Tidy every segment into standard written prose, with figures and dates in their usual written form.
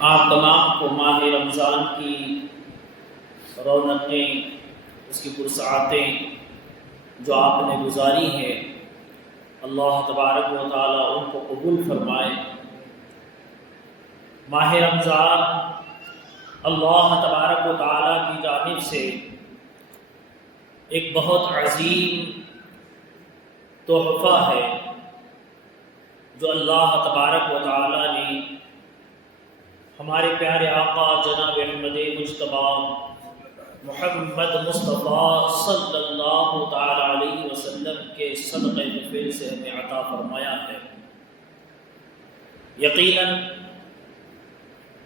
آپ تمام کو ماہ رمضان کی رونقیں، اس کی پرسعاتیں جو آپ نے گزاری ہیں، اللہ تبارک و تعالیٰ ان کو قبول فرمائے۔ ماہ رمضان اللہ تبارک و تعالیٰ کی جانب سے ایک بہت عظیم تحفہ ہے جو اللہ تبارک و تعالیٰ نے ہمارے پیارے آقا جناب احمد مجتبی محمد مصطفیٰ صلی اللہ تعالی علیہ وسلم کے صدقہ نفل سے ہمیں عطا فرمایا ہے۔ یقیناً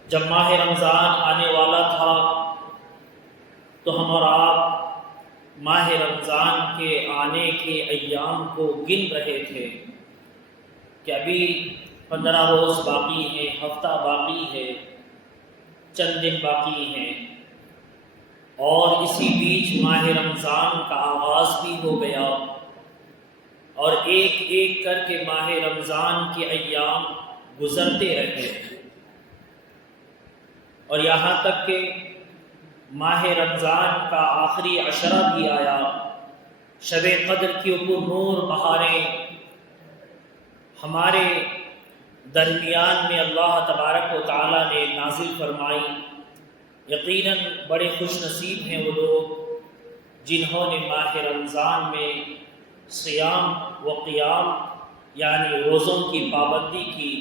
جب ماہ رمضان آنے والا تھا تو ہم اور آپ ماہ رمضان کے آنے کے ایام کو گن رہے تھے کہ ابھی 15 روز باقی ہیں، ہفتہ باقی ہے، چند دن باقی ہیں، اور اسی بیچ ماہ رمضان کا آغاز بھی ہو گیا، اور ایک ایک کر کے ماہ رمضان کے ایام گزرتے رہے، اور یہاں تک کہ ماہ رمضان کا آخری عشرہ بھی آیا۔ شب قدر کی اوپر نور بہاریں ہمارے درمیان میں اللہ تبارک و تعالیٰ نے نازل فرمائی۔ یقیناً بڑے خوش نصیب ہیں وہ لوگ جنہوں نے ماہ رمضان میں صیام و قیام یعنی روزوں کی پابندی کی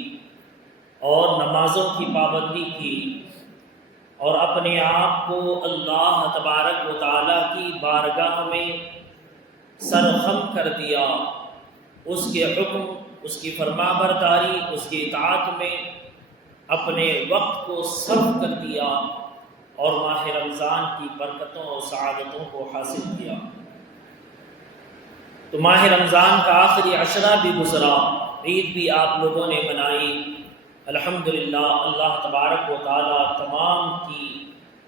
اور نمازوں کی پابندی کی، اور اپنے آپ کو اللہ تبارک و تعالیٰ کی بارگاہ میں سرخم کر دیا، اس کے حکم، اس کی فرما برداری، اس کی اطاعت میں اپنے وقت کو صرف کر دیا اور ماہ رمضان کی برکتوں اور سعادتوں کو حاصل کیا۔ تو ماہ رمضان کا آخری عشرہ بھی گزرا، عید بھی آپ لوگوں نے منائی۔ الحمدللہ، اللہ تبارک و تعالیٰ تمام کی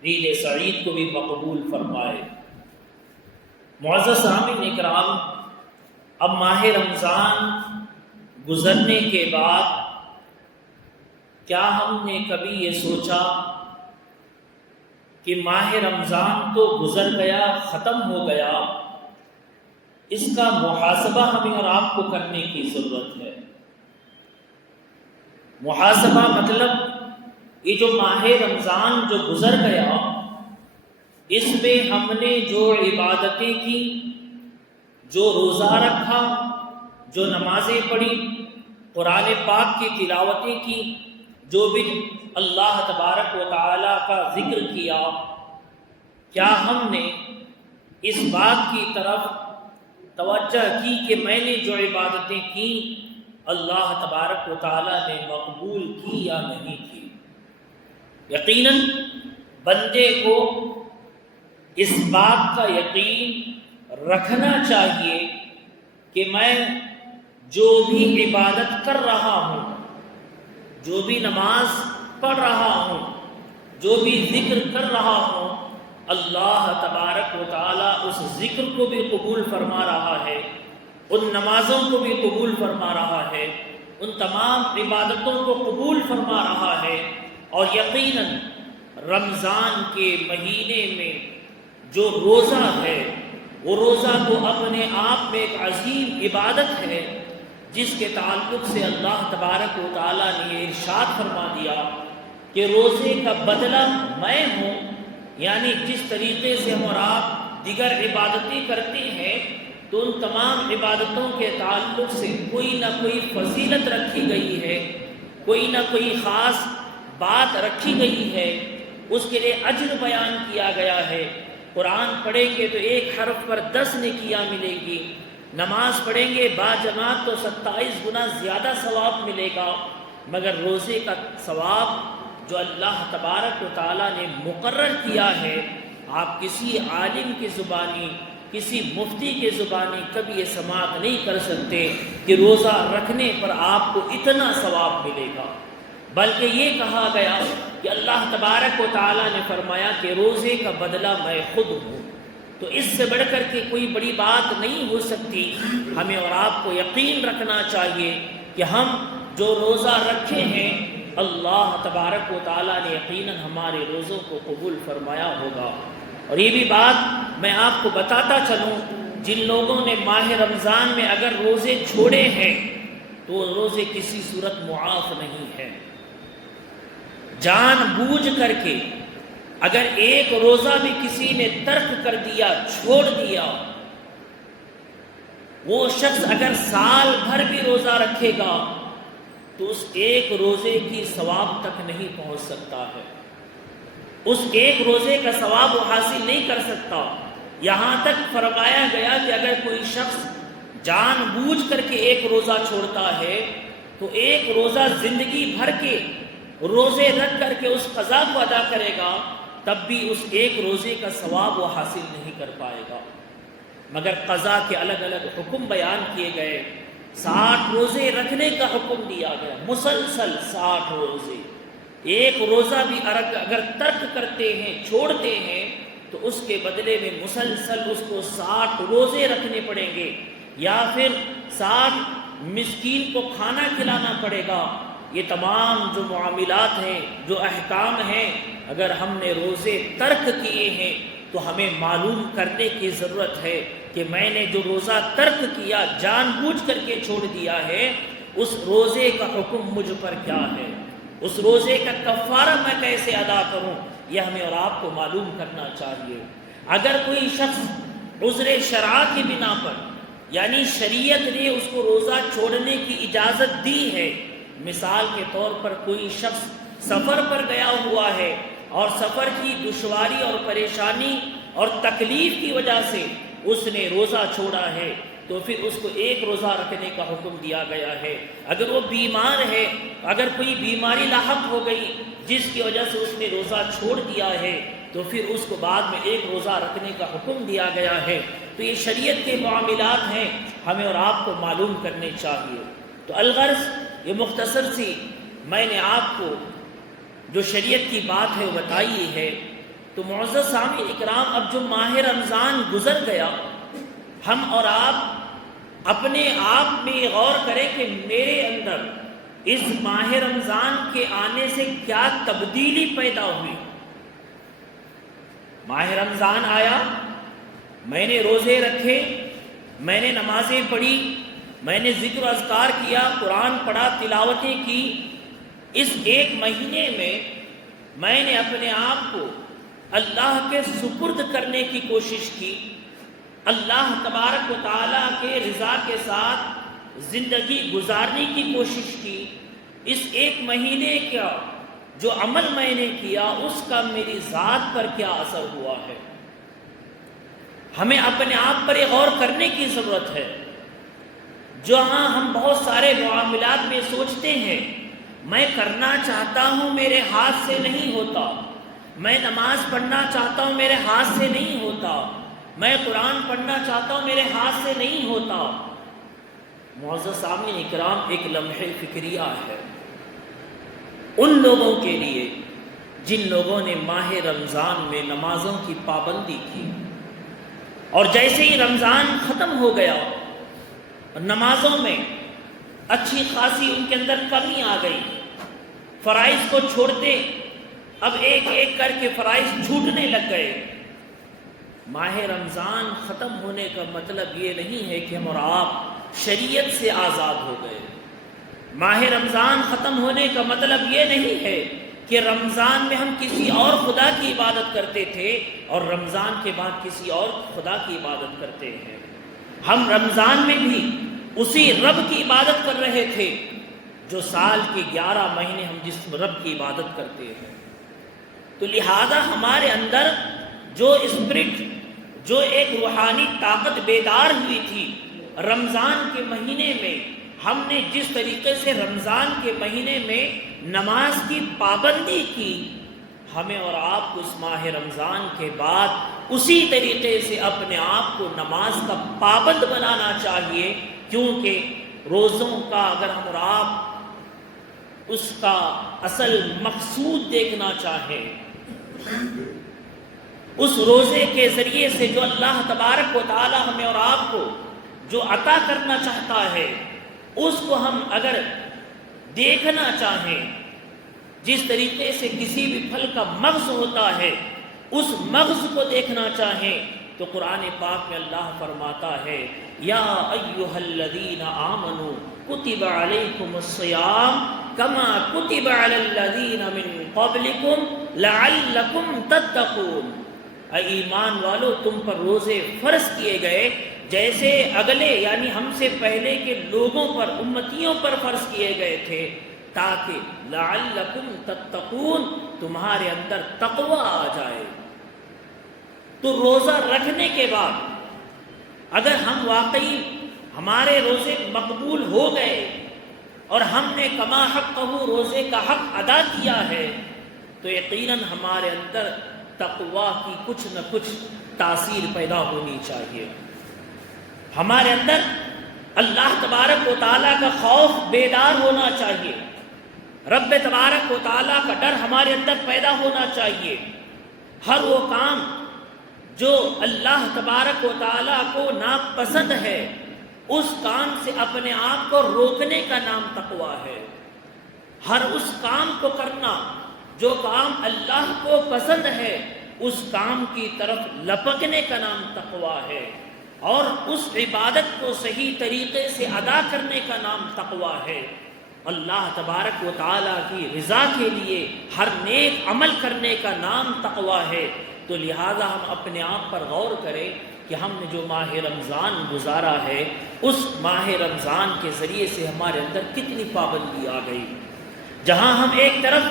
عید سعید کو بھی مقبول فرمائے۔ معزز سامعین اکرام، اب ماہ رمضان گزرنے کے بعد کیا ہم نے کبھی یہ سوچا کہ ماہ رمضان تو گزر گیا، ختم ہو گیا، اس کا محاسبہ ہمیں اور آپ کو کرنے کی ضرورت ہے۔ محاسبہ مطلب یہ جو ماہ رمضان جو گزر گیا، اس میں ہم نے جو عبادتیں کی، جو روزہ رکھا، جو نمازیں پڑھی، قرآن پاک کی تلاوتیں کی، جو بھی اللہ تبارک و تعالیٰ کا ذکر کیا، کیا ہم نے اس بات کی طرف توجہ کی کہ میں نے جو عبادتیں کی اللہ تبارک و تعالیٰ نے مقبول کی یا نہیں کی؟ یقیناً بندے کو اس بات کا یقین رکھنا چاہیے کہ میں جو بھی عبادت کر رہا ہوں، جو بھی نماز پڑھ رہا ہوں، جو بھی ذکر کر رہا ہوں، اللہ تبارک و تعالیٰ اس ذکر کو بھی قبول فرما رہا ہے، ان نمازوں کو بھی قبول فرما رہا ہے، ان تمام عبادتوں کو قبول فرما رہا ہے۔ اور یقیناً رمضان کے مہینے میں جو روزہ ہے، وہ روزہ تو اپنے آپ میں ایک عظیم عبادت ہے، جس کے تعلق سے اللہ تبارک و تعالیٰ نے یہ ارشاد فرما دیا کہ روزے کا بدلہ میں ہوں، یعنی جس طریقے سے ہم اور آپ دیگر عبادتیں کرتے ہیں تو ان تمام عبادتوں کے تعلق سے کوئی نہ کوئی فضیلت رکھی گئی ہے، کوئی نہ کوئی خاص بات رکھی گئی ہے، اس کے لیے اجر بیان کیا گیا ہے۔ قرآن پڑھیں گے تو ایک حرف پر 10 نیکیاں ملے گی، نماز پڑھیں گے با جماعت تو 27 گنا زیادہ ثواب ملے گا، مگر روزے کا ثواب جو اللہ تبارک و تعالیٰ نے مقرر کیا ہے، آپ کسی عالم کی زبانی، کسی مفتی کے زبانی کبھی یہ سماعت نہیں کر سکتے کہ روزہ رکھنے پر آپ کو اتنا ثواب ملے گا، بلکہ یہ کہا گیا کہ اللہ تبارک و تعالیٰ نے فرمایا کہ روزے کا بدلہ میں خود ہوں۔ تو اس سے بڑھ کر کے کوئی بڑی بات نہیں ہو سکتی۔ ہمیں اور آپ کو یقین رکھنا چاہیے کہ ہم جو روزہ رکھے ہیں اللہ تبارک و تعالیٰ نے یقیناً ہمارے روزوں کو قبول فرمایا ہوگا۔ اور یہ بھی بات میں آپ کو بتاتا چلوں، جن لوگوں نے ماہ رمضان میں اگر روزے چھوڑے ہیں تو روزے کسی صورت معاف نہیں ہیں۔ جان بوجھ کر کے اگر ایک روزہ بھی کسی نے ترک کر دیا، چھوڑ دیا، وہ شخص اگر سال بھر بھی روزہ رکھے گا تو اس ایک روزے کی ثواب تک نہیں پہنچ سکتا ہے، اس ایک روزے کا ثواب وہ حاصل نہیں کر سکتا۔ یہاں تک فرمایا گیا کہ اگر کوئی شخص جان بوجھ کر کے ایک روزہ چھوڑتا ہے تو ایک روزہ زندگی بھر کے روزے رکھ کر کے اس قضا کو ادا کرے گا، تب بھی اس ایک روزے کا ثواب وہ حاصل نہیں کر پائے گا۔ مگر قضا کے الگ الگ حکم بیان کیے گئے، 60 روزے رکھنے کا حکم دیا گیا، مسلسل 60 روزے۔ ایک روزہ بھی اگر ترک کرتے ہیں، چھوڑتے ہیں، تو اس کے بدلے میں مسلسل اس کو 60 روزے رکھنے پڑیں گے، یا پھر 60 مسکین کو کھانا کھلانا پڑے گا۔ یہ تمام جو معاملات ہیں، جو احکام ہیں، اگر ہم نے روزے ترک کیے ہیں تو ہمیں معلوم کرنے کی ضرورت ہے کہ میں نے جو روزہ ترک کیا، جان بوجھ کر کے چھوڑ دیا ہے، اس روزے کا حکم مجھ پر کیا ہے، اس روزے کا کفارہ میں کیسے ادا کروں، یہ ہمیں اور آپ کو معلوم کرنا چاہیے۔ اگر کوئی شخص عذر شرع کی بنا پر، یعنی شریعت نے اس کو روزہ چھوڑنے کی اجازت دی ہے، مثال کے طور پر کوئی شخص سفر پر گیا ہوا ہے اور سفر کی دشواری اور پریشانی اور تکلیف کی وجہ سے اس نے روزہ چھوڑا ہے، تو پھر اس کو ایک روزہ رکھنے کا حکم دیا گیا ہے۔ اگر وہ بیمار ہے، اگر کوئی بیماری لاحق ہو گئی جس کی وجہ سے اس نے روزہ چھوڑ دیا ہے، تو پھر اس کو بعد میں ایک روزہ رکھنے کا حکم دیا گیا ہے۔ تو یہ شریعت کے معاملات ہیں، ہمیں اور آپ کو معلوم کرنے چاہیے۔ تو الغرض یہ مختصر سی میں نے آپ کو جو شریعت کی بات ہے وہ بتائی ہے۔ تو معزز سامعین اکرام، اب جو ماہ رمضان گزر گیا، ہم اور آپ اپنے آپ میں غور کریں کہ میرے اندر اس ماہ رمضان کے آنے سے کیا تبدیلی پیدا ہوئی۔ ماہ رمضان آیا، میں نے روزے رکھے، میں نے نمازیں پڑھی، میں نے ذکر و اذکار کیا، قرآن پڑھا، تلاوتیں کی۔ اس ایک مہینے میں نے اپنے آپ کو اللہ کے سپرد کرنے کی کوشش کی، اللہ تبارک و تعالیٰ کے رضا کے ساتھ زندگی گزارنے کی کوشش کی۔ اس ایک مہینے کا جو عمل میں نے کیا، اس کا میری ذات پر کیا اثر ہوا ہے، ہمیں اپنے آپ پر غور کرنے کی ضرورت ہے۔ جہاں ہم بہت سارے معاملات میں سوچتے ہیں میں کرنا چاہتا ہوں میرے ہاتھ سے نہیں ہوتا، میں نماز پڑھنا چاہتا ہوں میرے ہاتھ سے نہیں ہوتا، میں قرآن پڑھنا چاہتا ہوں میرے ہاتھ سے نہیں ہوتا۔ معزز سامعین اکرام، ایک لمحہ فکریہ ہے ان لوگوں کے لیے جن لوگوں نے ماہ رمضان میں نمازوں کی پابندی کی، اور جیسے ہی رمضان ختم ہو گیا نمازوں میں اچھی خاصی ان کے اندر کمی آ گئی، فرائض کو چھوڑتے اب ایک ایک کر کے فرائض چھوٹنے لگ گئے۔ ماہ رمضان ختم ہونے کا مطلب یہ نہیں ہے کہ ہم اور آپ شریعت سے آزاد ہو گئے۔ ماہ رمضان ختم ہونے کا مطلب یہ نہیں ہے کہ رمضان میں ہم کسی اور خدا کی عبادت کرتے تھے اور رمضان کے بعد کسی اور خدا کی عبادت کرتے ہیں۔ ہم رمضان میں بھی اسی رب کی عبادت کر رہے تھے جو سال کے 11 مہینے ہم جس رب کی عبادت کرتے ہیں۔ تو لہذا ہمارے اندر جو اسپرٹ، جو ایک روحانی طاقت بیدار ہوئی تھی رمضان کے مہینے میں، ہم نے جس طریقے سے رمضان کے مہینے میں نماز کی پابندی کی، ہمیں اور آپ کو اس ماہ رمضان کے بعد اسی طریقے سے اپنے آپ کو نماز کا پابند بنانا چاہیے، کیونکہ روزوں کا اگر ہم اور آپ اس کا اصل مقصود دیکھنا چاہیں، اس روزے کے ذریعے سے جو اللہ تبارک و تعالی ہمیں اور آپ کو جو عطا کرنا چاہتا ہے، اس کو ہم اگر دیکھنا چاہیں جس طریقے سے کسی بھی پھل کا مغز ہوتا ہے اس مغز کو دیکھنا چاہیں تو قرآن پاک میں اللہ فرماتا ہے یا ایھا الذین آمنوا کتب علیکم الصیام کما کتب علی الذین من قبلکم لعلکم تتقون، اے ایمان والو تم پر روزے فرض کیے گئے جیسے اگلے یعنی ہم سے پہلے کے لوگوں پر امتیوں پر فرض کیے گئے تھے تاکہ لعلکم تتقون تمہارے اندر تقوی آ جائے۔ تو روزہ رکھنے کے بعد اگر ہم واقعی ہمارے روزے مقبول ہو گئے اور ہم نے کما حقہ روزے کا حق ادا کیا ہے تو یقیناً ہمارے اندر تقوی کی کچھ نہ کچھ تاثیر پیدا ہونی چاہیے، ہمارے اندر اللہ تبارک و تعالیٰ کا خوف بیدار ہونا چاہیے، رب تبارک و تعالیٰ کا ڈر ہمارے اندر پیدا ہونا چاہیے۔ ہر وہ کام جو اللہ تبارک و تعالیٰ کو ناپسند ہے اس کام سے اپنے آپ کو روکنے کا نام تقوی ہے۔ ہر اس کام کو کرنا جو کام اللہ کو پسند ہے اس کام کی طرف لپکنے کا نام تقوی ہے، اور اس عبادت کو صحیح طریقے سے ادا کرنے کا نام تقوی ہے۔ اللہ تبارک و تعالیٰ کی رضا کے لیے ہر نیک عمل کرنے کا نام تقوی ہے۔ تو لہٰذا ہم اپنے آپ پر غور کریں کہ ہم نے جو ماہ رمضان گزارا ہے اس ماہ رمضان کے ذریعے سے ہمارے اندر کتنی پابندی آ گئی۔ جہاں ہم ایک طرف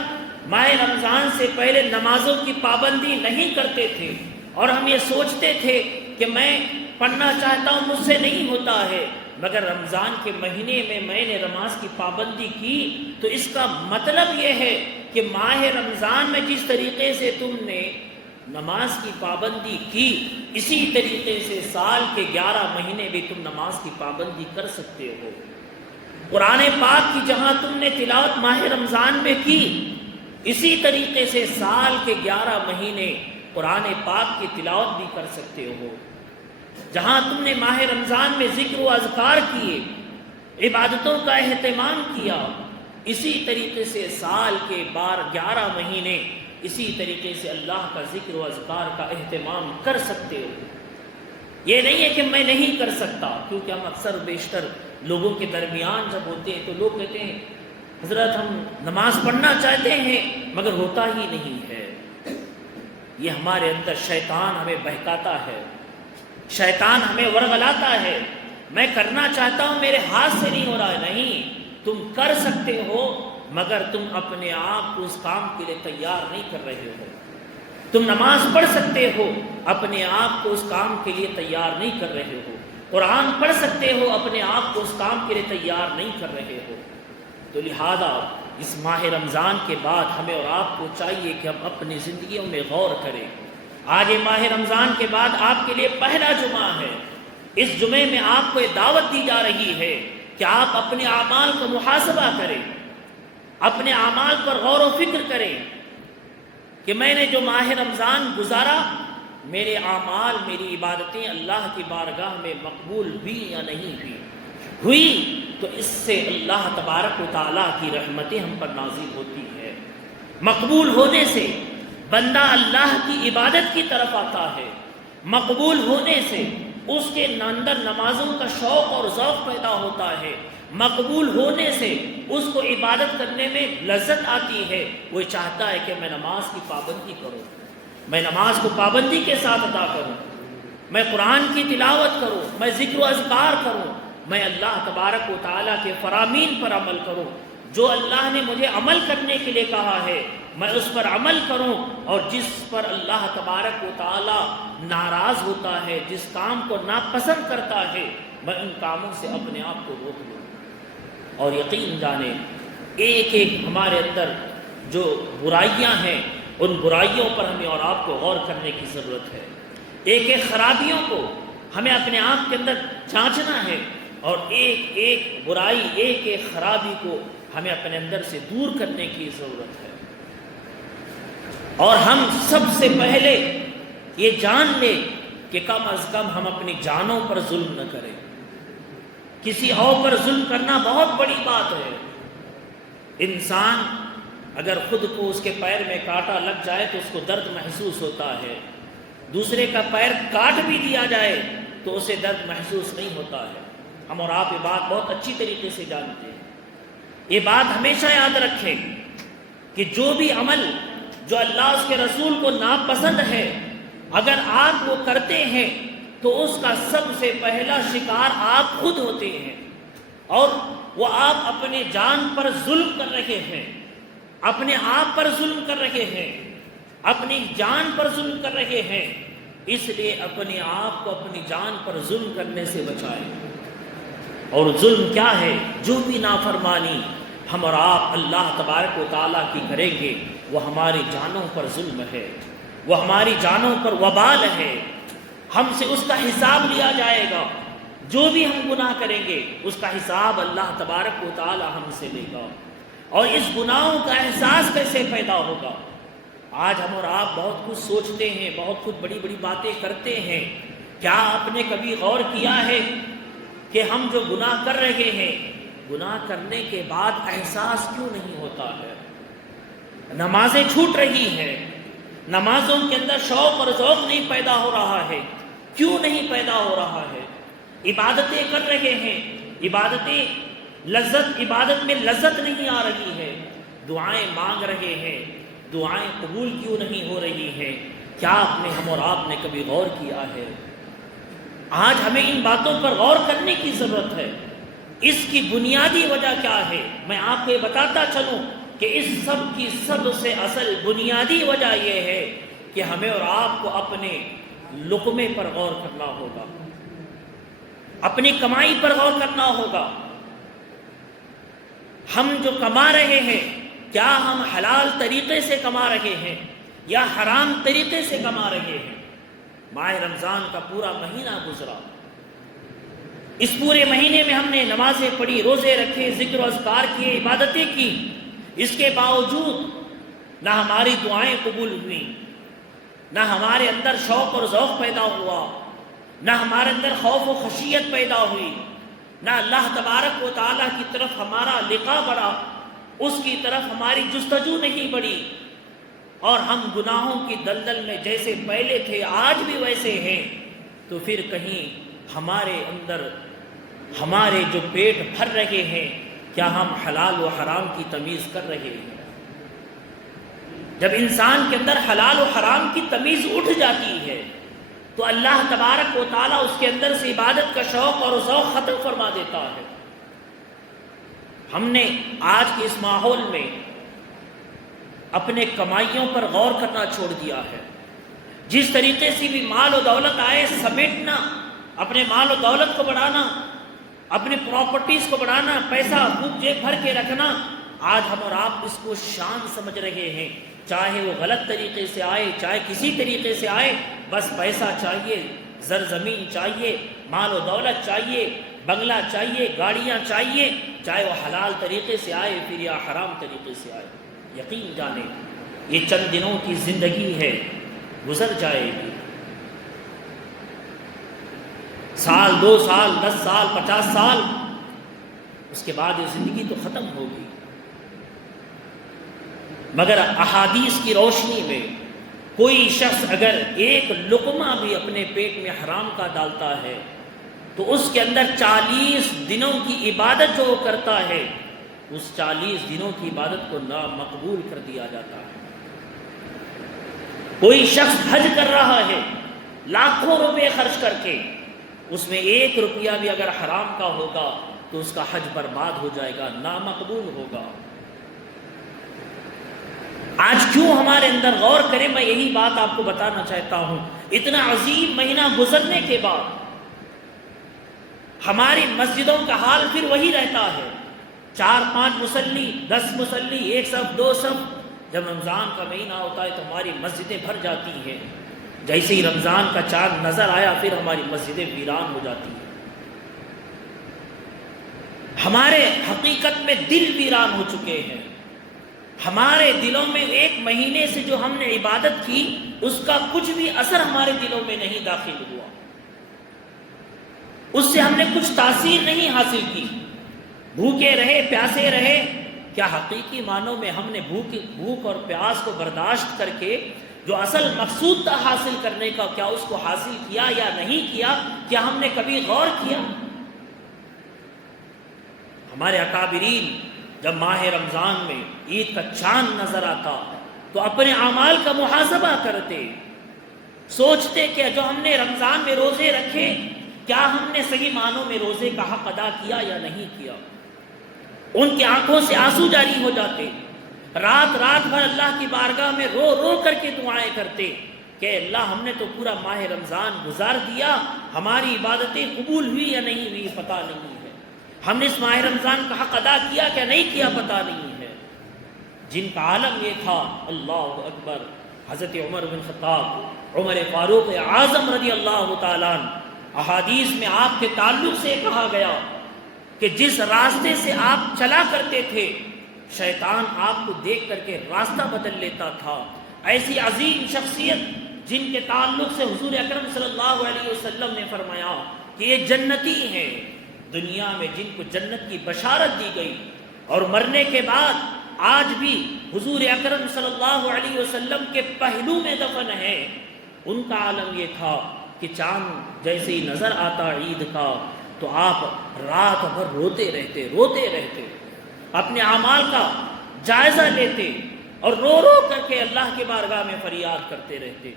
ماہ رمضان سے پہلے نمازوں کی پابندی نہیں کرتے تھے اور ہم یہ سوچتے تھے کہ میں پڑھنا چاہتا ہوں مجھ سے نہیں ہوتا ہے، مگر رمضان کے مہینے میں نے نماز کی پابندی کی تو اس کا مطلب یہ ہے کہ ماہ رمضان میں جس طریقے سے تم نے نماز کی پابندی کی اسی طریقے سے سال کے 11 مہینے بھی تم نماز کی پابندی کر سکتے ہو۔ قرآن پاک کی جہاں تم نے تلاوت ماہ رمضان میں کی اسی طریقے سے سال کے 11 مہینے قرآن پاک کی تلاوت بھی کر سکتے ہو۔ جہاں تم نے ماہ رمضان میں ذکر و اذکار کیے، عبادتوں کا اہتمام کیا، اسی طریقے سے سال کے 11 مہینے اسی طریقے سے اللہ کا ذکر و اذکار کا اہتمام کر سکتے ہو۔ یہ نہیں ہے کہ میں نہیں کر سکتا، کیونکہ ہم اکثر بیشتر لوگوں کے درمیان جب ہوتے ہیں تو لوگ کہتے ہیں حضرت ہم نماز پڑھنا چاہتے ہیں مگر ہوتا ہی نہیں ہے۔ یہ ہمارے اندر شیطان ہمیں بہکاتا ہے، شیطان ہمیں ورغلاتا ہے، میں کرنا چاہتا ہوں میرے ہاتھ سے نہیں ہو رہا ہے۔ نہیں، تم کر سکتے ہو مگر تم اپنے آپ کو اس کام کے لیے تیار نہیں کر رہے ہو۔ تم نماز پڑھ سکتے ہو، اپنے آپ کو اس کام کے لیے تیار نہیں کر رہے ہو۔ قرآن پڑھ سکتے ہو، اپنے آپ کو اس کام کے لیے تیار نہیں کر رہے ہو۔ تو لہذا اس ماہ رمضان کے بعد ہمیں اور آپ کو چاہیے کہ ہم اپنی زندگیوں میں غور کریں۔ آج یہ ماہ رمضان کے بعد آپ کے لیے پہلا جمعہ ہے۔ اس جمعے میں آپ کو یہ دعوت دی جا رہی ہے کہ آپ اپنے اعمال کا محاسبہ کریں، اپنے اعمال پر غور و فکر کریں کہ میں نے جو ماہ رمضان گزارا میرے اعمال، میری عبادتیں اللہ کی بارگاہ میں مقبول ہوئی یا نہیں ہوئی تو اس سے اللہ تبارک و تعالیٰ کی رحمتیں ہم پر نازل ہوتی ہے۔ مقبول ہونے سے بندہ اللہ کی عبادت کی طرف آتا ہے، مقبول ہونے سے اس کے اندر نمازوں کا شوق اور ذوق پیدا ہوتا ہے، مقبول ہونے سے اس کو عبادت کرنے میں لذت آتی ہے، وہ چاہتا ہے کہ میں نماز کی پابندی کروں، میں نماز کو پابندی کے ساتھ ادا کروں، میں قرآن کی تلاوت کروں، میں ذکر و اذکار کروں، میں اللہ تبارک و تعالیٰ کے فرامین پر عمل کروں، جو اللہ نے مجھے عمل کرنے کے لیے کہا ہے میں اس پر عمل کروں، اور جس پر اللہ تبارک و تعالیٰ ناراض ہوتا ہے، جس کام کو ناپسند کرتا ہے، میں ان کاموں سے اپنے آپ کو روک لوں۔ اور یقین جانیں ایک ایک ہمارے اندر جو برائیاں ہیں ان برائیوں پر ہمیں اور آپ کو غور کرنے کی ضرورت ہے۔ ایک ایک خرابیوں کو ہمیں اپنے آپ کے اندر جانچنا ہے، اور ایک ایک برائی، ایک ایک خرابی کو ہمیں اپنے اندر سے دور کرنے کی ضرورت ہے۔ اور ہم سب سے پہلے یہ جان لیں کہ کم از کم ہم اپنی جانوں پر ظلم نہ کریں۔ کسی اور پر ظلم کرنا بہت بڑی بات ہے۔ انسان اگر خود کو اس کے پیر میں کانٹا لگ جائے تو اس کو درد محسوس ہوتا ہے، دوسرے کا پیر کاٹ بھی دیا جائے تو اسے درد محسوس نہیں ہوتا ہے۔ ہم اور آپ یہ بات بہت اچھی طریقے سے جانتے ہیں۔ یہ بات ہمیشہ یاد رکھیں کہ جو بھی عمل جو اللہ اس کے رسول کو ناپسند ہے، اگر آپ وہ کرتے ہیں تو اس کا سب سے پہلا شکار آپ خود ہوتے ہیں، اور وہ آپ اپنے جان پر ظلم کر رہے ہیں، اپنے آپ پر ظلم کر رہے ہیں، اپنی جان پر ظلم کر رہے ہیں۔ اس لیے اپنے آپ کو اپنی جان پر ظلم کرنے سے بچائیں۔ اور ظلم کیا ہے؟ جو بھی نافرمانی ہم اور آپ اللہ تبارک و تعالیٰ کی کریں گے وہ ہماری جانوں پر ظلم ہے، وہ ہماری جانوں پر وبال ہے، ہم سے اس کا حساب لیا جائے گا۔ جو بھی ہم گناہ کریں گے اس کا حساب اللہ تبارک و تعالیٰ ہم سے لے گا۔ اور اس گناہوں کا احساس کیسے پیدا ہوگا؟ آج ہم اور آپ بہت کچھ سوچتے ہیں، بہت کچھ بڑی بڑی باتیں کرتے ہیں، کیا آپ نے کبھی غور کیا ہے کہ ہم جو گناہ کر رہے ہیں، گناہ کرنے کے بعد احساس کیوں نہیں ہوتا ہے؟ نمازیں چھوٹ رہی ہیں، نمازوں کے اندر شوق اور ذوق نہیں پیدا ہو رہا ہے، کیوں نہیں پیدا ہو رہا ہے؟ عبادتیں کر رہے ہیں، عبادت میں لذت نہیں آ رہی ہے، دعائیں مانگ رہے ہیں، دعائیں قبول کیوں نہیں ہو رہی ہیں؟ کیا ہم اور آپ نے کبھی غور کیا ہے؟ آج ہمیں ان باتوں پر غور کرنے کی ضرورت ہے۔ اس کی بنیادی وجہ کیا ہے؟ میں آپ کو یہ بتاتا چلوں کہ اس سب کی سب سے اصل بنیادی وجہ یہ ہے کہ ہمیں اور آپ کو اپنے لقمے پر غور کرنا ہوگا، اپنی کمائی پر غور کرنا ہوگا۔ ہم جو کما رہے ہیں کیا ہم حلال طریقے سے کما رہے ہیں یا حرام طریقے سے کما رہے ہیں؟ ماہ رمضان کا پورا مہینہ گزرا، اس پورے مہینے میں ہم نے نمازیں پڑھی، روزے رکھے، ذکر و اذکار کیے، عبادتیں کی، اس کے باوجود نہ ہماری دعائیں قبول ہوئیں، نہ ہمارے اندر شوق اور ذوق پیدا ہوا، نہ ہمارے اندر خوف و خشیت پیدا ہوئی، نہ اللہ تبارک و تعالیٰ کی طرف ہمارا لقا بڑھا، اس کی طرف ہماری جستجو نہیں بڑھی، اور ہم گناہوں کی دلدل میں جیسے پہلے تھے آج بھی ویسے ہیں، تو پھر کہیں ہمارے اندر ہمارے جو پیٹ بھر رہے ہیں کیا ہم حلال و حرام کی تمیز کر رہے ہیں؟ جب انسان کے اندر حلال و حرام کی تمیز اٹھ جاتی ہے تو اللہ تبارک و تعالیٰ اس کے اندر سے عبادت کا شوق اور ذوق ختم فرما دیتا ہے۔ ہم نے آج کے اس ماحول میں اپنے کمائیوں پر غور کرنا چھوڑ دیا ہے۔ جس طریقے سے بھی مال و دولت آئے سمیٹنا، اپنے مال و دولت کو بڑھانا، اپنی پراپرٹیز کو بڑھانا، پیسہ خوب جیب بھر کے رکھنا، آج ہم اور آپ اس کو شان سمجھ رہے ہیں، چاہے وہ غلط طریقے سے آئے چاہے کسی طریقے سے آئے، بس پیسہ چاہیے، زرزمین چاہیے، مال و دولت چاہیے، بنگلہ چاہیے، گاڑیاں چاہیے، چاہے وہ حلال طریقے سے آئے پھر یا حرام طریقے سے آئے۔ یقین جانیں یہ چند دنوں کی زندگی ہے، گزر جائے گی، سال، 2 سال، 10 سال، 50 سال، اس کے بعد یہ زندگی تو ختم ہوگی۔ مگر احادیث کی روشنی میں کوئی شخص اگر ایک لقمہ بھی اپنے پیٹ میں حرام کا ڈالتا ہے تو اس کے اندر 40 دنوں کی عبادت جو وہ کرتا ہے اس 40 دنوں کی عبادت کو نامقبول کر دیا جاتا ہے۔ کوئی شخص حج کر رہا ہے لاکھوں روپے خرچ کر کے، اس میں 1 روپیہ بھی اگر حرام کا ہوگا تو اس کا حج برباد ہو جائے گا، نامقبول ہوگا۔ آج کیوں ہمارے اندر غور کریں، میں یہی بات آپ کو بتانا چاہتا ہوں۔ اتنا عظیم مہینہ گزرنے کے بعد ہماری مسجدوں کا حال پھر وہی رہتا ہے، 4-5 مصلی، 10 مصلی، 1 صف 2 صف۔ جب رمضان کا مہینہ ہوتا ہے تو ہماری مسجدیں بھر جاتی ہیں، جیسے ہی رمضان کا چاند نظر آیا پھر ہماری مسجدیں ویران ہو جاتی ہیں۔ ہمارے حقیقت میں دل ویران ہو چکے ہیں، ہمارے دلوں میں 1 مہینے سے جو ہم نے عبادت کی اس کا کچھ بھی اثر ہمارے دلوں میں نہیں داخل ہوا، اس سے ہم نے کچھ تاثیر نہیں حاصل کی۔ بھوکے رہے، پیاسے رہے، کیا حقیقی معنوں میں ہم نے بھوک اور پیاس کو برداشت کر کے جو اصل مقصود تھا حاصل کرنے کا، کیا اس کو حاصل کیا یا نہیں کیا؟ کیا ہم نے کبھی غور کیا؟ ہمارے اکابرین جب ماہ رمضان میں عید کا چاند نظر آتا تو اپنے اعمال کا محاسبہ کرتے، سوچتے کہ جو ہم نے رمضان میں روزے رکھے کیا ہم نے صحیح معنوں میں روزے کا حق ادا کیا یا نہیں کیا۔ ان کی آنکھوں سے آنسو جاری ہو جاتے، رات رات بھر اللہ کی بارگاہ میں رو رو کر کے دعائیں کرتے کہ اللہ ہم نے تو پورا ماہ رمضان گزار دیا، ہماری عبادتیں قبول ہوئی یا نہیں ہوئی پتہ نہیں ہے، ہم نے اس ماہ رمضان کا حق ادا کیا کہ نہیں کیا پتہ نہیں ہے۔ جن کا عالم یہ تھا، اللہ اکبر، حضرت عمر بن خطاب، عمر فاروق اعظم رضی اللہ تعالیٰ عنہ، احادیث میں آپ کے تعلق سے کہا گیا کہ جس راستے سے آپ چلا کرتے تھے شیطان آپ کو دیکھ کر کے راستہ بدل لیتا تھا۔ ایسی عظیم شخصیت جن کے تعلق سے حضور اکرم صلی اللہ علیہ وسلم نے فرمایا کہ یہ جنتی ہیں، دنیا میں جن کو جنت کی بشارت دی گئی اور مرنے کے بعد آج بھی حضور اکرم صلی اللہ علیہ وسلم کے پہلو میں دفن ہے، ان کا عالم یہ تھا کہ چاند جیسے ہی نظر آتا عید کا تو آپ رات بھر روتے رہتے، اپنے اعمال کا جائزہ لیتے اور رو رو کر کے اللہ کے بارگاہ میں فریاد کرتے رہتے،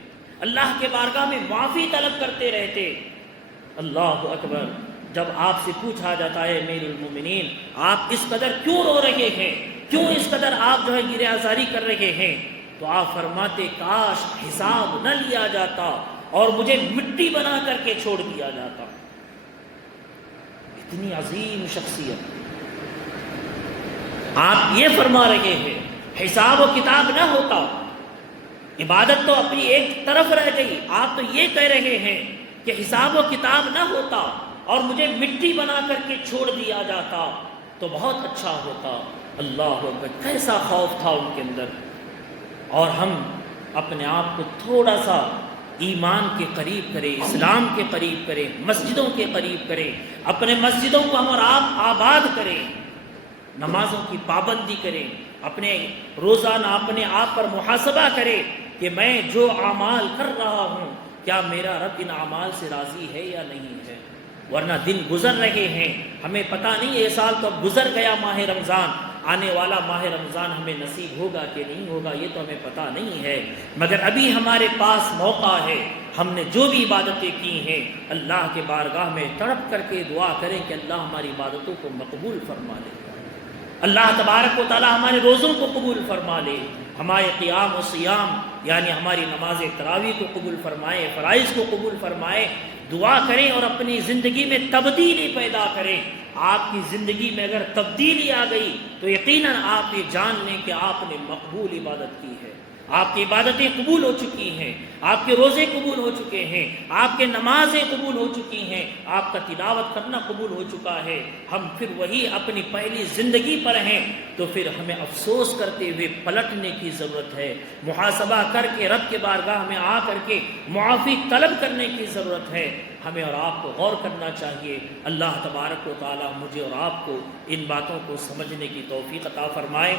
اللہ کے بارگاہ میں معافی طلب کرتے رہتے۔ اللہ اکبر، جب آپ سے پوچھا جاتا ہے امیر المومنین آپ اس قدر کیوں رو رہے ہیں، کیوں اس قدر آپ جو ہے گریہ آزاری کر رہے ہیں، تو آپ فرماتے کاش حساب نہ لیا جاتا اور مجھے مٹی بنا کر کے چھوڑ دیا جاتا۔ اتنی عظیم شخصیت، آپ یہ فرما رہے ہیں حساب و کتاب نہ ہوتا، عبادت تو اپنی ایک طرف رہ گئی، آپ تو یہ کہہ رہے ہیں کہ حساب و کتاب نہ ہوتا اور مجھے مٹی بنا کر کے چھوڑ دیا جاتا تو بہت اچھا ہوتا۔ اللہ اکبر، کیسا خوف تھا ان کے اندر۔ اور ہم اپنے آپ کو تھوڑا سا ایمان کے قریب کریں، اسلام کے قریب کریں، مسجدوں کے قریب کریں، اپنے مسجدوں کو ہم اور آپ آباد کریں، نمازوں کی پابندی کریں، اپنے روزانہ اپنے آپ پر محاسبہ کریں کہ میں جو اعمال کر رہا ہوں کیا میرا رب ان اعمال سے راضی ہے یا نہیں ہے۔ ورنہ دن گزر رہے ہیں، ہمیں پتہ نہیں یہ سال تو اب گزر گیا ماہ رمضان، آنے والا ماہ رمضان ہمیں نصیب ہوگا کہ نہیں ہوگا یہ تو ہمیں پتہ نہیں ہے، مگر ابھی ہمارے پاس موقع ہے، ہم نے جو بھی عبادتیں کی ہیں اللہ کے بارگاہ میں تڑپ کر کے دعا کریں کہ اللہ ہماری عبادتوں کو مقبول فرما لے، اللہ تبارک و تعالی ہمارے روزوں کو قبول فرما لے، ہمارے قیام و سیام یعنی ہماری نماز تراویح کو قبول فرمائے، فرائض کو قبول فرمائے۔ دعا کریں اور اپنی زندگی میں تبدیلی پیدا کریں۔ آپ کی زندگی میں اگر تبدیلی آ گئی تو یقیناً آپ یہ جان لیں کہ آپ نے مقبول عبادت کی ہے، آپ کی عبادتیں قبول ہو چکی ہیں، آپ کے روزے قبول ہو چکے ہیں، آپ کے نمازیں قبول ہو چکی ہیں، آپ کا تلاوت کرنا قبول ہو چکا ہے۔ ہم پھر وہی اپنی پہلی زندگی پر ہیں تو پھر ہمیں افسوس کرتے ہوئے پلٹنے کی ضرورت ہے، محاسبہ کر کے رب کے بارگاہ میں آ کر کے معافی طلب کرنے کی ضرورت ہے۔ ہمیں اور آپ کو غور کرنا چاہیے۔ اللہ تبارک و تعالی مجھے اور آپ کو ان باتوں کو سمجھنے کی توفیق عطا فرمائے۔